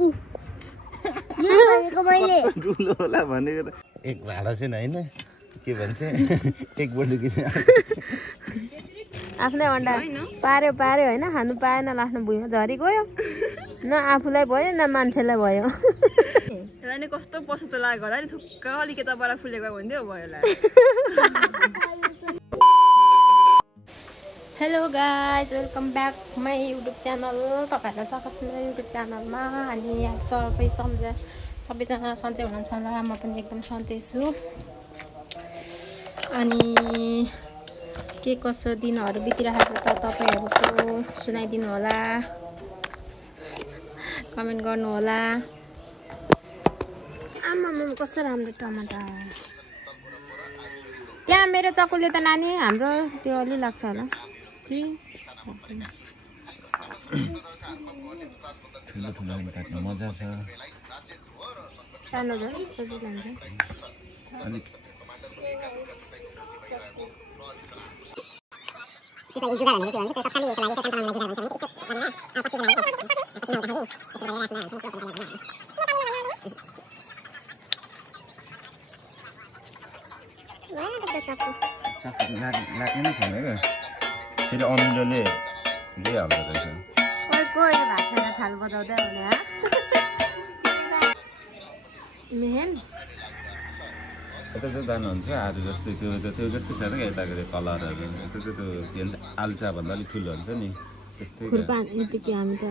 यो भनेको मैले ठुलो होला भनेको त एक भाडा छैन हैन के भन्छ एक बटुकी आफ्नै अन्डा पार्यो पार्यो हैन खानु पाएन लास्टमा भुइँमा झरी गयो न आफूलाई भयो न मान्छेलाई भयो अनि कस्तो पछुतो लाग्यो होला नि थुक्क अलिकति बरा फुलेको भन्दियो भयो होला hello guys welcome back my YouTube channel तपाईँहरूलाई स्वागत छ मेरो युट्युब च्यानलमा अनि सबैजना सन्चै हुनुहुन्छ होला म पनि एकदम सन्चै छु अनि के कसो दिनहरू बितिरहेको त तपाईँहरूको सुनाइदिनु होला कमेन्ट गर्नु होला आमा कस्तो राम्रो टमाटर त्यहाँ मेरो चक्कुले त नानी हाम्रो त्यो अलि लाग्छ होला ठुलो ठुलो काट्न मजा छ सानो झन् सजिलो हुन्छ लाग्ने नै छैन क्या फेरि अमिलोले लिइहाल्दो रहेछ कोही भात खाएर थाल बजाउँदै हुने मेन यता त्यो दाना हुन्छ आलु जस्तै त्यो जस्तै छ क्या यताको त्यो कलरहरू त्यो के भन्छ आलुचा भन्दा अलिक ठुलो हुन्छ नि त्यस्तै हामी त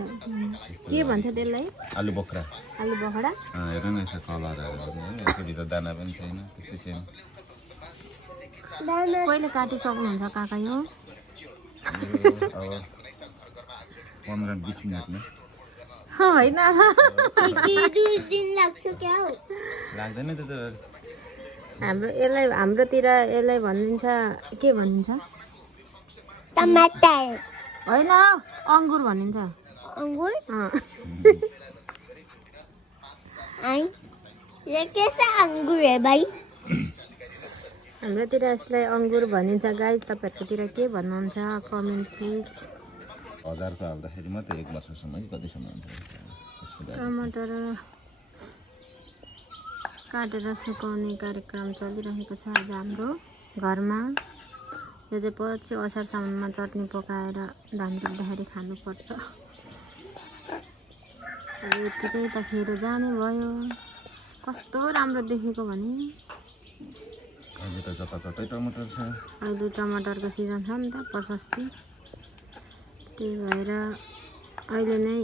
के भन्छ त्यसलाई आलु बोक्रा आलु बखडा हेर न यसो कलरहरू यसको भित्र दाना पनि छैन त्यस्तै छैन कहिले काटिसक्नुहुन्छ काका यो अब 15-20 मिनटमा होइन दिन लाग्छ क्या हो लाग्दैन त्यो त हाम्रोतिर यसलाई भनिन्छ के भनिन्छ टमाटर होइन अङ्गुर भनिन्छ अंगूर ये कैसा अंगूर है भाइ हाम्रोतिर यसलाई अङ्गुर भनिन्छ गाइज तपाईँहरूकोतिर के भन्नुहुन्छ कमेन्ट प्लिज 1000 को हाल्दाखेरि मात्रै 1 वर्षसम्म कतिसम्म हुन्छ टमाटर काटेर सुकाउने कार्यक्रम चलिरहेको छ आज हाम्रो घरमा यो चाहिँ पछि असार साउनमा चटनी पकाएर धान रोप्दाखेरि खानुपर्छ यतिकै त खेरो जाने भयो कस्तो राम्रो देखेको भने अहिले त जताततै टमाटर छ अहिले टमाटरको सिजन छ नि त प्रशस्ति त्यही भएर अहिले नै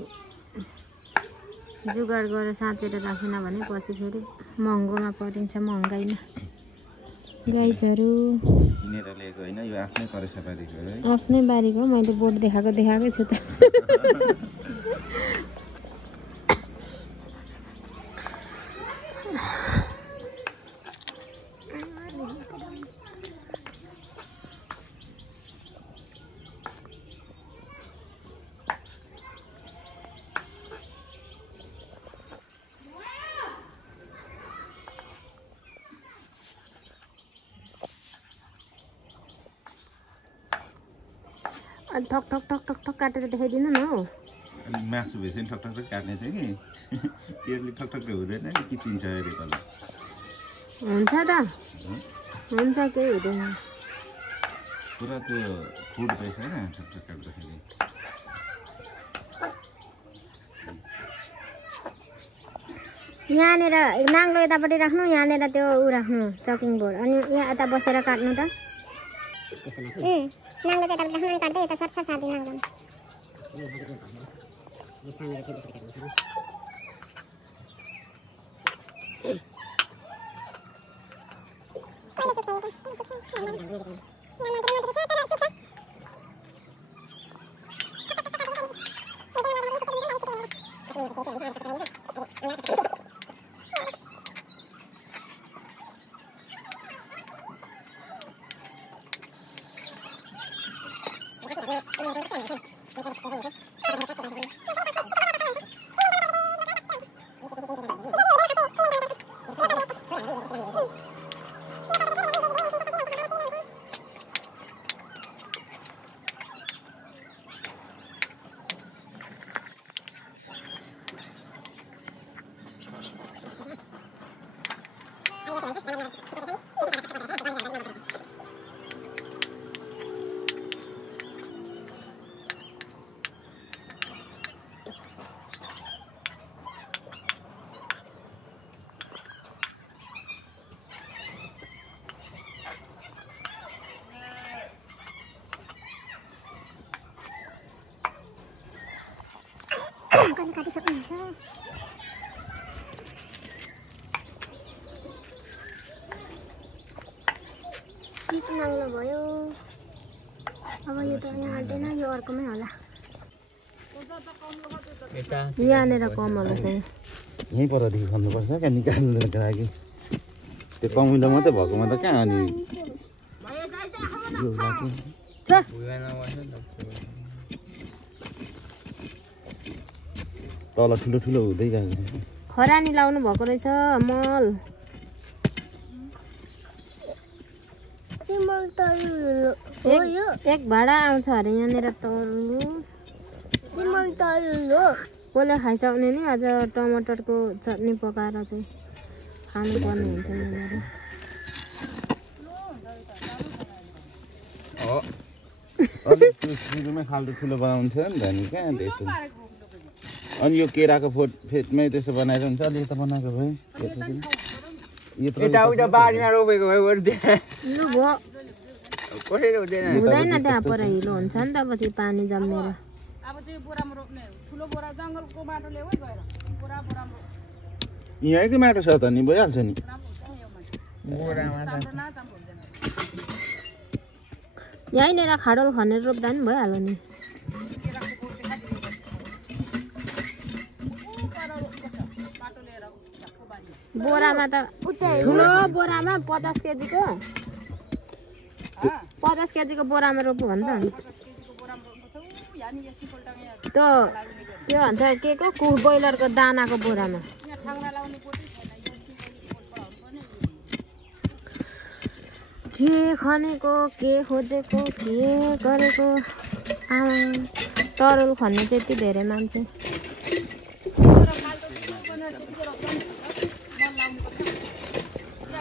जुगाड गरेर साँचेर राखेन भने पछि फेरि महँगोमा परिन्छ महँगाइमा गाइजहरू किनेर ल्याएको होइन यो आफ्नै करेसाबारीको है आफ्नै बारीको मैले बोट देखाएकै छु त ठक ठक ठक ठक ठक काटेर देखाइदिनु न हौ अनि मासु भएछ नि ठक ठक काट्ने थियो कि त्यसले ठक ठक हुँदैन नि किचिन्छ अरे तल हुन्छ त हुन्छ केही हुँदैन पुरा त्यो फुड रहेछ होइन ठक ठक काट्दाखेरि यहाँनिर नाङ्लो यतापट्टि राख्नु यहाँनिर त्यो ऊ राख्नु चकिङ बोर्ड अनि यहाँ यता बसेर काट्नु त नाङ्लो चाहिँ यतापट्टि राख्नु अनि काट्दै यता सर्छ साथी नाङ्लो पनि काटिसक्नुहुन्छ नाङ्लो भयो अब यो त यहाँ आँट्दैन यो अर्कोमै होला यहाँनिर कमल छ यहीँ परदेखि खन्नुपर्छ क्या निकाल्नुको लागि त्यो कमिलो मात्रै भएकोमा त कहाँ अनि तल ठुलो ठुलो हुँदै गएको खरानी लाउनु भएको रहेछ मल एक भाडा आउँछ अरे यहाँनिर तरुल कसले खाइसक्ने नि आज टमाटरको चटनी पकाएर चाहिँ खानुपर्ने हुन्छ यहाँनिर सुरुमै खाल्टो ठुलो बनाउँथ्यो नि त नि कहाँ त्यस्तो अनि यो केराको फेदमै त्यसो बनाएर हुन्छ अलि यता बनाएको भए बारीमा रोपेको भए हुँदैन त्यहाँ पर हिलो हुन्छ नि त पछि पानी जमेर यहीँकै माटो छ त नि भइहाल्छ नि यहीँनिर खाडल खनेर रोप्दा पनि भइहाल्यो नि बोरामा त ठुलो बोरामा 50 केजीको 50 केजीको बोरामा रोप्नु भन्दा त्यो भन्छ के को ब्रोइलरको दानाको बोरामा के खनेको के खोजेको के गरेको तरुल खन्ने त्यति धेरै मान्छे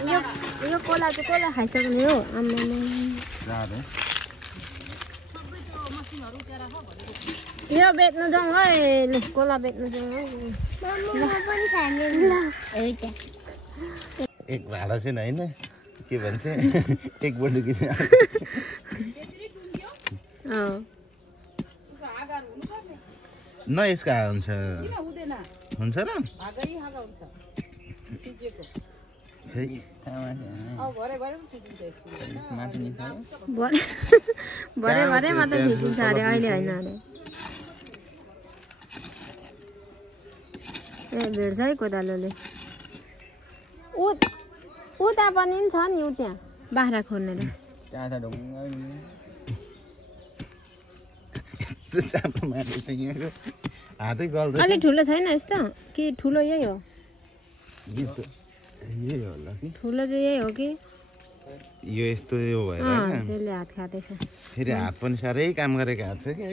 यो कोला चाहिँ कसलाई खाइसक्ने हो यो बेच्नु जाउँ है कोला बेच्नु जाउँ एक भाडा चाहिँ होइन के भन्छ एक बोटुकी न यसको हुन्छ हुन्छ र भरे मात्रै फिटिन्छ अरे अहिले होइन अरे ए भेट्छ है कोदालोले उता पनि छ नि उ त्यहाँ बाख्रा खोर्नेर अलिक ठुलो छैन यस्तो कि ठुलो यही हो ठुलो चाहिँ यही हो कि यो यस्तो यो भएर त्यसले हात खाँदैछ फेरि हात पनि साह्रै काम गरेको हात छ कि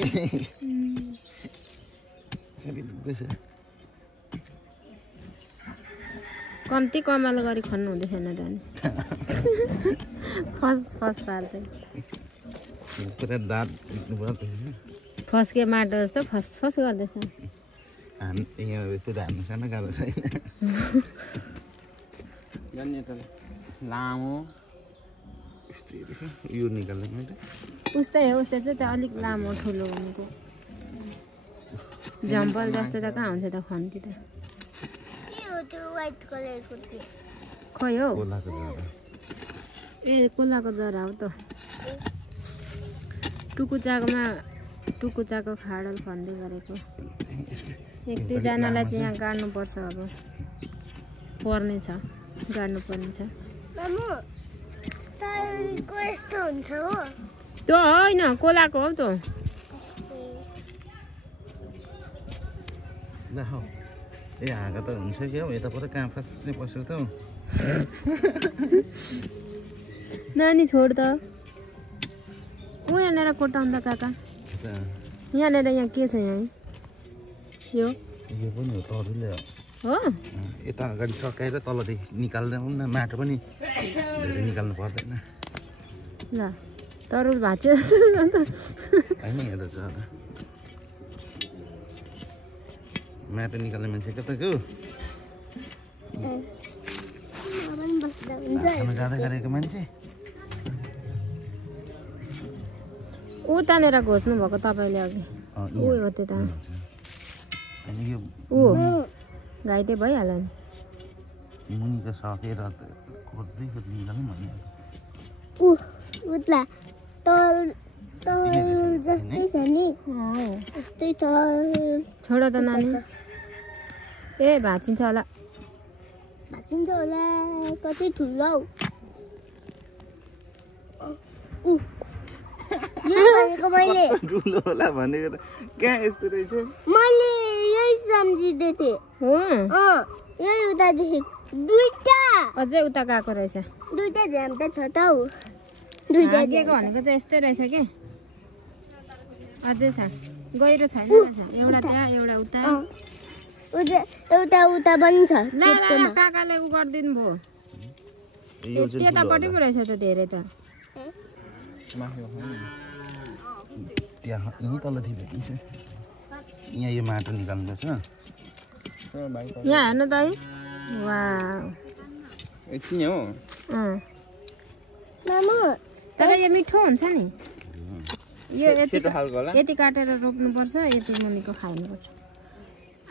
कम्ती कमालो गरी खन्नु हुँदैछ त नि फस पार्दै फस्के माटो जस्तो फस गर्दैछ लामो यो निकाल्ने उस्तै हो उस्तै चाहिँ अलिक लामो ठुलो भनेको जम्पल जस्तो त कहाँ हुन्छ त खन्ती त खोइ हो ए कोलाको जरा हो त टुकुचाको खाडल खन्दै गरेको एक दुईजनालाई चाहिँ यहाँ गाड्नुपर्छ अब पर्ने छ गाड्नुपर्ने छ त्यो होइन कोलाको हो त ए हाँगा त हुन्छ कि हौ यता पर कहाँ फास्ने पस्यो त नानी छोड त ऊ यहाँनिर कोटाउँदा काका यहाँनिर यहाँ के छ यहाँ यो पनि हो तरुलले हो यता अगाडि सकाएर तलदेखि निकाल्दा न माटो पनि धेरै निकाल्नु पर्दैन ल तरुल भाँच्यो होइन यहाँ त छ माटो निकाल्ने मान्छे कता गयो जाँदै गरेको मान्छे ऊ तानेर घोच्नु भएको तपाईँले अघि ऊ हो त्यता यो ऊ घाइते भइहाल्यो नि मुनिको सकेर खोज्दै निकाल्नु भन्ने उतला तल तल जस्तै छ नि यस्तै तल छोड त नानी ए भाँचिन्छ होला भाँचिन्छ होला कति ठुलो हौ यही भनेको मैले ठुलो होला भनेको त कहाँ यस्तो रहेछ मैले यही सम्झिँदै थिएँ हो यही उता देखेँ दुईटा अझै उता गएको रहेछ दुईटा झ्याम त छ त हौ दुईटा भागेको भनेको चाहिँ यस्तै रहेछ के अझै छ गहिरो छैन रहेछ एउटा त्यहाँ एउटा उता एउटा उता पनि छ ला काकाले उ गरिदिनु भयो त्यतापट्टि पो रहेछ त धेरै त त्यहाँ यहीँ तल थियो भेटिन्छ यहाँ यो माटो निकाल्नुपर्छ यहाँ हेर्नु त है वा एकछिन हो मामु तर यो मिठो हुन्छ नि यो सेतो खालको होला यति काटेर रोप्नुपर्छ यति मुनिको खानुपर्छ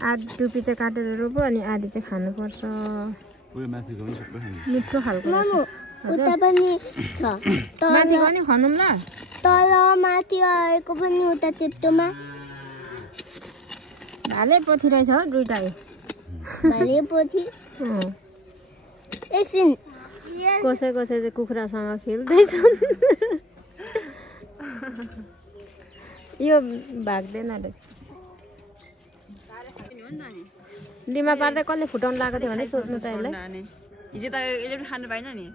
आधी टुपी चाहिँ काटेर रोप्यो अनि आधी चाहिँ खानुपर्छ मिठो खालको मामु उता पनि छ माथि पनि खानौँ ल तल माथि आएको पनि उता चेप्टोमा भाले पोथी रहेछ हो दुइटै भाले पोथी एकछिन कसै कसै चाहिँ कुखुरासँग खेल्दैछन् यो भाग्दैन रे डिमा पार्दै कसले फुटाउनु लगाएको थियो भने सोध्नु त यसलाई हिजो त यसले खानु पाएन नि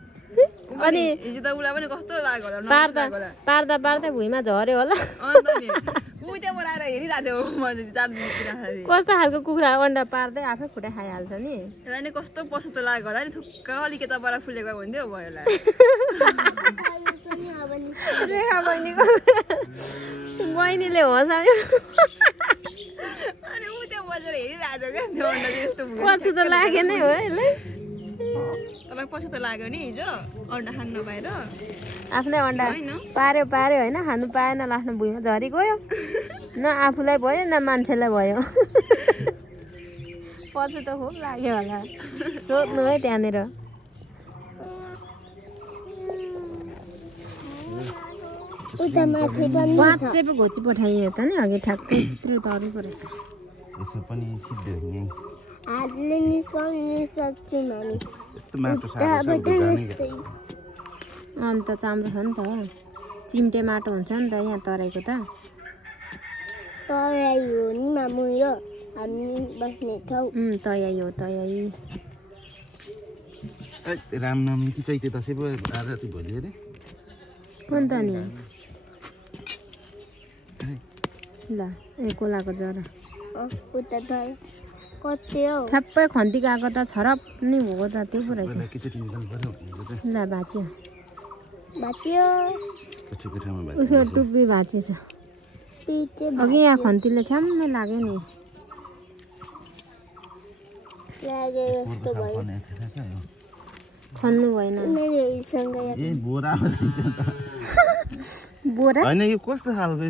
अनि हिजो त उसलाई पनि कस्तो लाग्यो होला पार्दा पार्दै भुइँमा झऱ्यो होला अन्त नि ऊ त्यहाँबाट आएर हेरिरहेको थियो मैले 4 दिनतिर कस्तो खालको कुखुरा अन्डा पार्दै आफै फुटाइ खाइहाल्छ नि यसलाई नि कस्तो पछुतो लाग्यो होला नि थुक्क अलिक यताबाट फुलेको हुन्थ्यो भयो होला रेखा बहिनीको बहिनीले हँसायो अनि ऊ त्यहाँ बसेर हेरिरहेको थियो क्या त्यो अन्डा त्यस्तो पछि त लागेन हो यसलाई तपाईँ पछुतो लाग्यो नि हिजो अन्डा खानु नपाएर आफ्नै अन्डा पार्यो होइन खानु पाएन आफ्नो भुइँमा झरी गयो न आफूलाई भयो न मान्छेलाई भयो पछि त खुब लाग्यो होला सोध्नु है त्यहाँनिर उता माथि पनि पाँच चाहिँ पो घोची पठाइयो त नि अघि ठ्याक्कै यत्रो तरेको रहेछ यसो पनि सिद्धो यहीँ हातले निस्काउनु सक्छौँ हामी यस्तो माटो सार्छ अन्त चाम्रो छ नि त चिम्टे माटो हुन्छ नि त यहाँ तराईको त तयाई हो नि मामु यो हामी बस्ने ठाउँ तयाई हो तयाई रामनवमी कि चैते दसैँ पो आज ती भोलि अरे कुन त नि ल ए कोलाको जरा उता त कति हो ठ्याप्पै खन्ती गएको त छरप नि भएको त त्यो पो रहेछ एकैचोटि निकाल्नु पर्यो ल भाँच्यो भाँच्यो कठीको ठाउँमा उसको टुप्पी भाँचिछ पिटे अघि यहाँ खन्तीले छ्याम्मै लाग्यो नि लाग्यो जस्तो भयो खन्नु भएन उनीहरूसँग ए बोरा बोरा होइन यो कस्तो खालको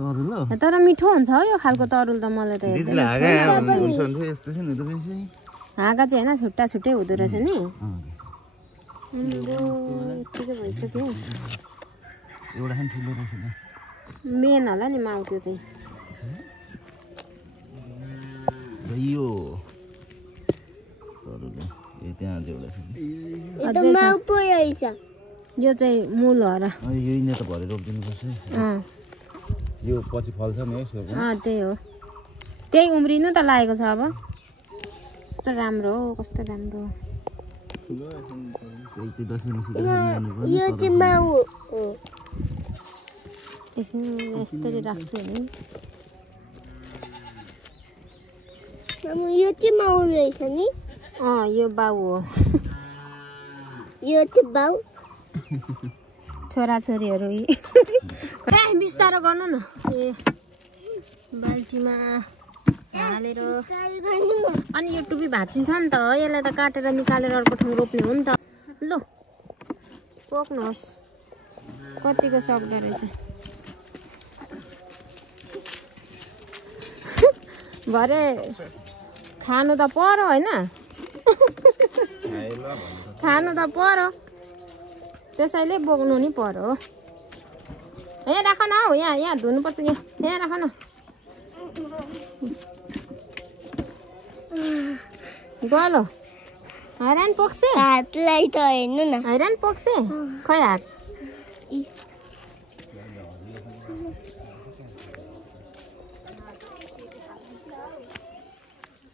तरुल हो तर मिठो हुन्छ हो यो खालको तरुल त मलाई त दिदीले हाँगा हुन्छ भने यस्तो चाहिँ हुँदो रहेछ हाँगा चाहिँ होइन छुट्टा छुट्टै हुँदो रहेछ नि यत्तिकै भइसक्यो एउटा खान ठुलो रहेछ मेन होला नि माउ त्यो चाहिँ यो तरुल ए त्यहाँ एउटा छ एकदम माउ पो रहेछ यो चाहिँ मूल हो र यही नै त भरे रोपिदिनुपर्छ यो पछि फल्छ नि है त्यही हो त्यही उम्रिनु त लागेको छ अब कस्तो राम्रो हो कस्तो राम्रो यो चाहिँ माउ हो यस्तरी राख्छु नि मामु यो चाहिँ माउ रहेछ नि यो बाउ हो यो चाहिँ बाउ छोराछोरीहरू बिस्तारो गर्नु न ए बाल्टीमा हालेर अनि यो टुपी भाँचिन्छ नि त यसलाई त काटेर निकालेर अर्को ठाउँ रोप्ने हो नि त ल पोक्नुहोस् कतिको सक्दो रहेछ भरे खानु त पर्यो होइन खानु त पर्यो त्यसैले बोक्नु नि पर्यो यहाँ राख न हौ यहाँ धुनुपर्छ यहाँ राख न गलो हैरान पोक्छ हातलाई त हेर्नु न हैरान पोक्छ खै हात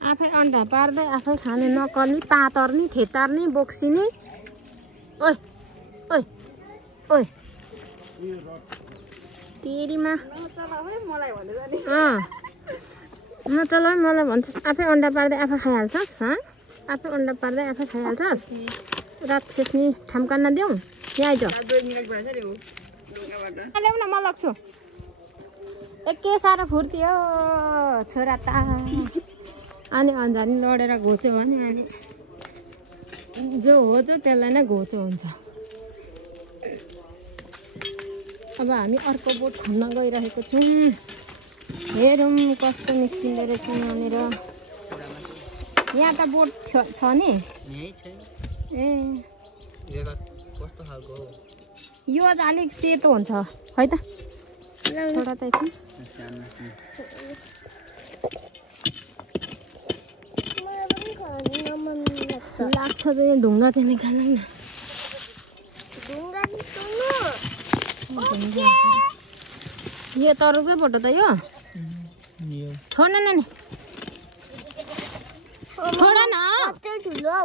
आफै अन्डा पार्दै आफै खाने नकर्नी पातर्नी थेतार्नी बोक्सिनी ओइ ओइ ओइ तेरीमा नचल मलाई भन्छस् आफै अन्डा पार्दै आफै खाइहाल्छस् आफै अन्डा पार्दै आफै खाइहाल्छस् राक्षस नि ठाम्का नदेऊ यहाँ आइज ल्याउ न म लग्छु के साह्रो फुर्ती हो छोरा त अनि अन्जानी लडेर घोच्यो भने अनि जो हो जो त्यसलाई नै घोचो हुन्छ अब हामी अर्को बोट खन्न गइरहेको छौँ हेरौँ कस्तो निस्किँदो रहेछ यहाँनिर यहाँ त बोट छ नि ए यो चाहिँ अलिक सेतो हुन्छ है त छोरा त यसो लाग्छ त यो ढुङ्गा चाहिँ निकाल्नु न यो तरुकै फोटो त यो छोड न नि छोड न ठुलो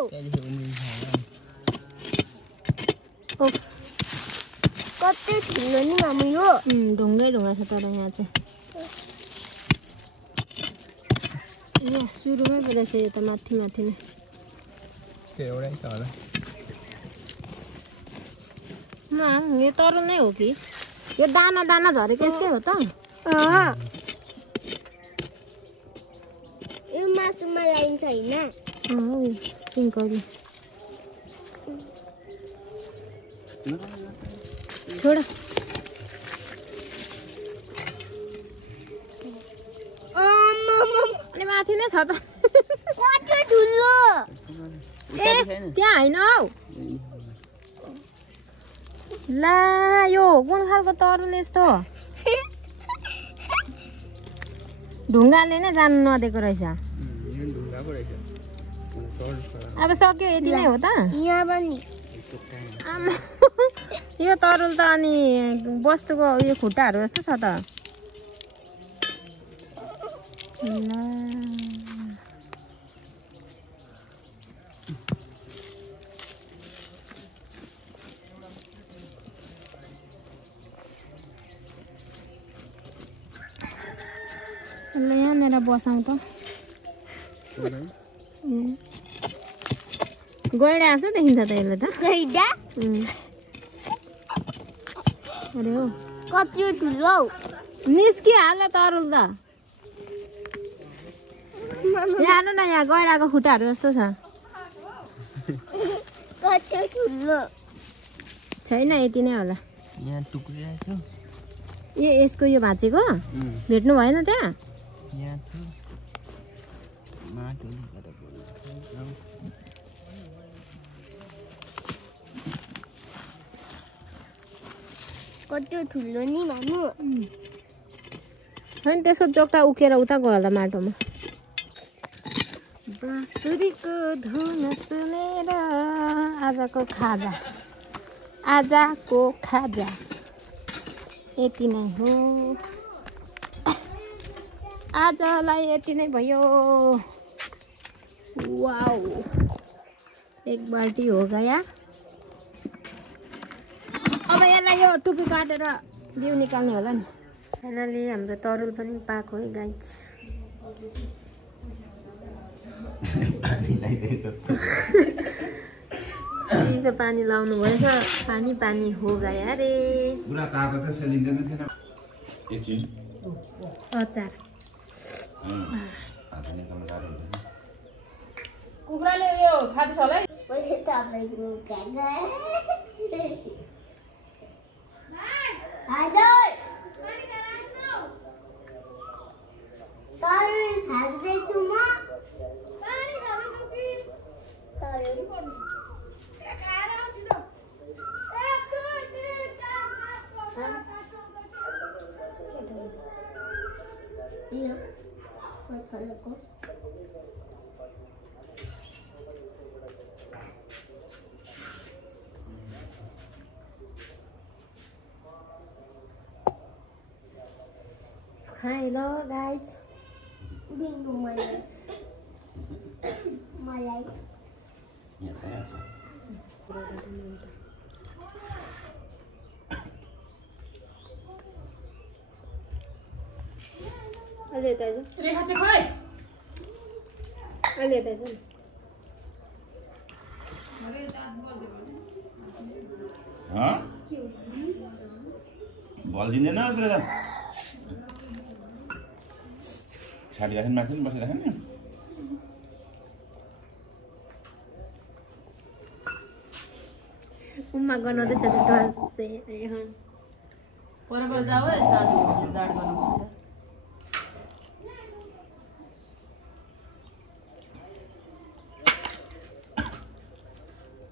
कति ठुलो नि मामु यो ढुङ्गै ढुङ्गा छ तर यहाँ चाहिँ यहाँ सुरुमै परेछ यो त माथि माथि नै यो तरुल नै हो कि यो दाना दाना झरेको यसकै हो त यो मासुमा लाइन्छ होइन सिङ्करी छोड अनि माथि नै छ त कति ठुलो ए त्यहाँ होइन हौ ला यो कुन खालको तरुल यस्तो ढुङ्गाले नै जानु नदिएको रहेछ अब सक्यो यति नै हो त यहाँ पनि आमा यो तरुल त अनि वस्तुको उयो खुट्टाहरू जस्तो छ त यहाँनिर बसाउँ त गैडा जस्तो देखिन्छ त यसले त अरे हो कति ठुलो निस्किहाल्यो तरुल त यहाँ न यहाँ गैडाको खुट्टाहरू जस्तो छ कति ठुलो छैन यति नै होला यहाँ टुक्रिरहेको ए यसको यो भाँचेको भेट्नु भएन त्यहाँ यहाँ छ माटो कति ठुलो नि मामु होइन त्यसको चोक्टा उकेर उता गयो होला माटोमा बाँसुरीको धुन सुनेर आजको खाजा यति नै हो आजलाई यति नै भयो वाउ एक बाल्टी हो गया अब यसलाई यो टुपी काटेर बिउ निकाल्ने होला नि यसले हाम्रो तरुल पनि पाएको है गाइस चिसो पानी लाउनु भएछ पानी पानी हो गया रे पुरा तातो त सेलिँदैन थिएन एकछिन अचार हात निकाल्नु गाह्रो हुँदैन कुखुराले यो खाँदैछ होला है पहिले तपाईँको खाजा हजुर तरुण खाँदैछु म खाए ल गाइज दिनु मलाई यहाँ छ अहिले यता आइज रेखा चाहिँ खै अहिले यता आइज बल दिँदैन साडी राख्नु माथि पनि बसिराख्नु नि उम्मा गनाउँदैछ परपर जाऊ है साधु जाड गर्नुपर्छ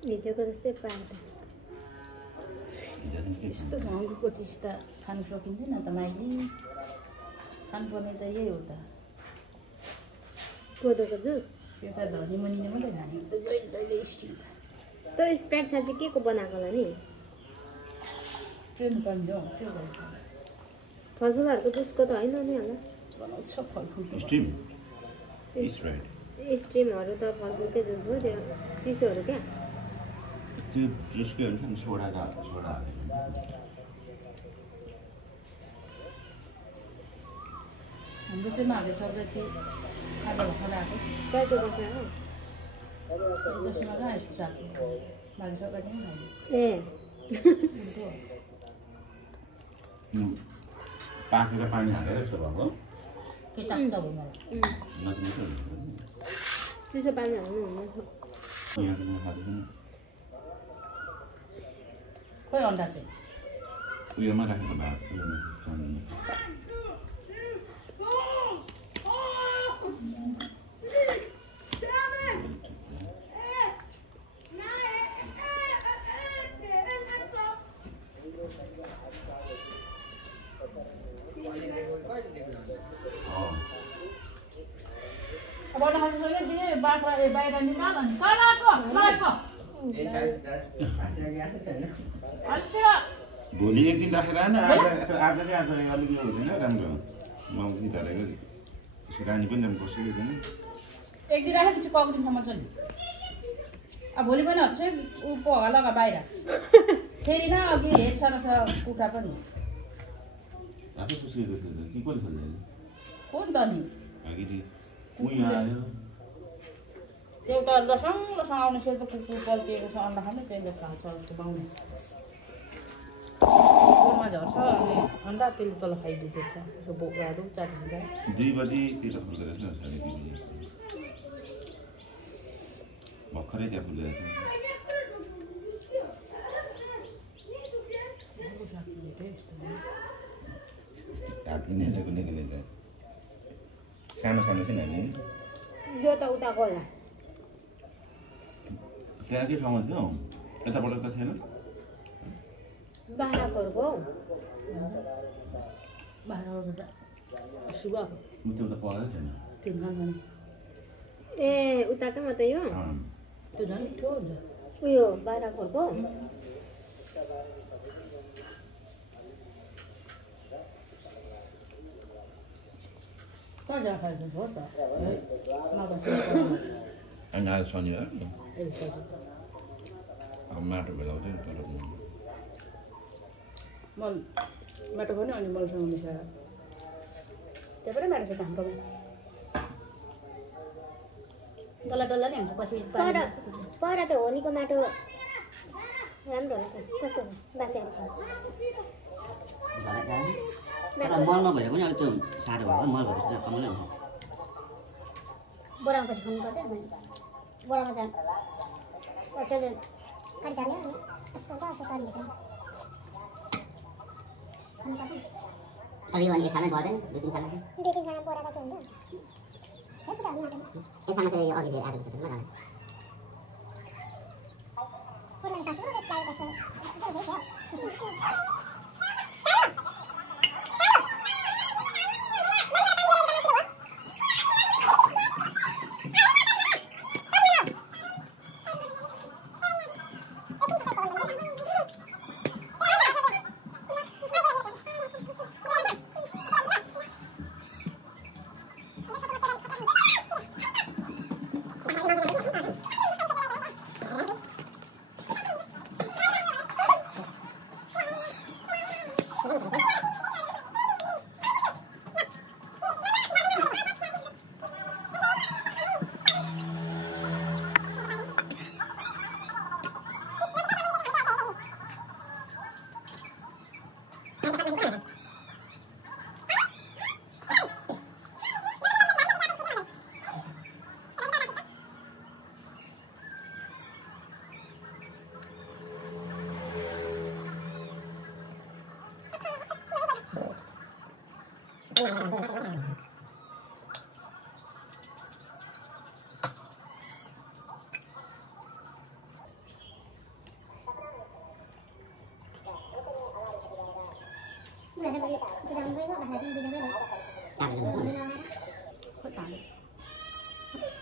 हिजोको जस्तै पार्दा यस्तो महँगोको चिज त खानु सकिँदैन त माइली खानुपर्ने त यही हो त कोदोको जुस त्यो त धनी मनीले मात्रै खाने त जहिले स्टिल त्यो स्प्राइट चाहिँ के को बनाएको होला नि त्यो पर्ने हो त्यो गर्छ फलफुलहरूको जुसको त होइन नि होला बनाउँछ फलफुल स्ट्रिम स्प्राइट स्ट्रिमहरू त फलफुलकै जुस हो त्यो चिसोहरू क्या त्यो जुसकै हुन्छ नि सोडा हालेको हाम्रो चाहिँ माघे सङ्क्रान्ति आज भर्खर आएको कहिले बस्छ हो दसैँमा कहाँ यस्तो साथी माघे सङ्क्रान्ति पनि खाने ए पाकेर पानी हालेर यस्तो भएको के चाख्छ हो मलाई नमिठो हुन्छ चिसो पानी हाल्नु हुन्न यहाँको नखाँदैन खोइ अन्डा चाहिँ उयोमा राखेको भात उयोमा अब अन्डा खाँदैछ दिए बाख्रा बाहिर निकाल अनि कलाको लगाएको भोलि एक दिन राखेर आएन आज नै आज अलिक यो हुँदैन राम्रो माउथी धरेको रानी पनि राम्रो बसेको छैन एक दिन राखेपछि कक्रिन्छ मजाले अब भोलि पनि हट्छ ऊ पगा लगा बाहिर फेरि न अघि हेर्छ रहेछ कुखुरा पनि आफै पुसेको थियो कि कसले खोल्दैन हो नि त नि अघि उयो आयो त्यो एउटा लसङ आउने सेतो कुकुर पल्टिएको छ अन्डा खाने त्यसले खान्छ बाउने कोरमा झर्छ अनि अन्डा त्यसले तल खाइदिँदैछ त्यसको बोक्राहरू चाटिन्छ 2 बजीतिर फुल्दो रहेछ 2:30 बजी भर्खरै त्यहाँ फुलेको हात्ने चाहिँ कुनै कुनै त सानो सानो चाहिँ हाल्ने यो त उताको होला त्यहाँ के ठाउँमा थियो यताबाट त थिएन बाख्राकोहरूको बाह्रवटा सुगा त्यो त पढाएको छैन त्यो नजाने ए उताकै मात्रै हो त्यो झन् मिठो हुन्छ उयो बाख्राकोहरूको कहाँ जा खाएको हो त अनि आज शनिबार अब माटो भेलाउँछ नि तर मल माटो पनि अनि मलसँग मिसाएर त्यहाँबाटै माटो छ हाम्रोमा डल्ला डल्ला नै हुन्छ पछि पर त होलीको माटो राम्रो होला त कस्तो बासेको छ मल नभएर पनि अब त्यो साह्रो भयो मल भएपछि त कमलै हुन्छ बोरामा पछि खानु पर्दैन बोरामा त त्यसले खाली खाने यसो पानी खानु पर्दैन तर यो अनि खानै पर्दैन 2-3 खाना दुई तिनजना बोरा त हुन्छ यसमा चाहिँ अघि धेरै आएको छ त्यसमा जाने पुरानो साथी त्यसलाई कसो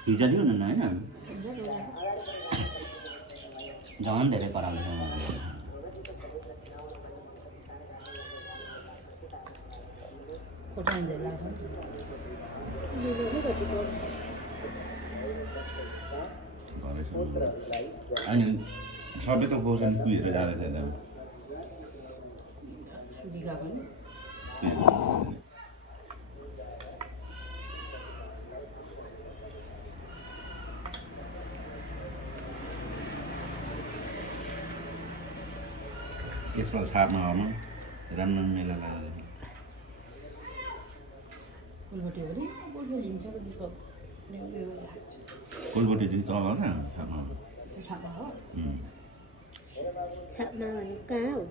हिजो दिनु न हैन झन् धेरै कराउँछ अनि सबै त खोर्सानी कुहिएर जाँदै थियो यसमा छापमा आउनु राम्रो मेला लाग्यो फुलबोटी दिन तल न छापमा छापमा भने कहाँ हो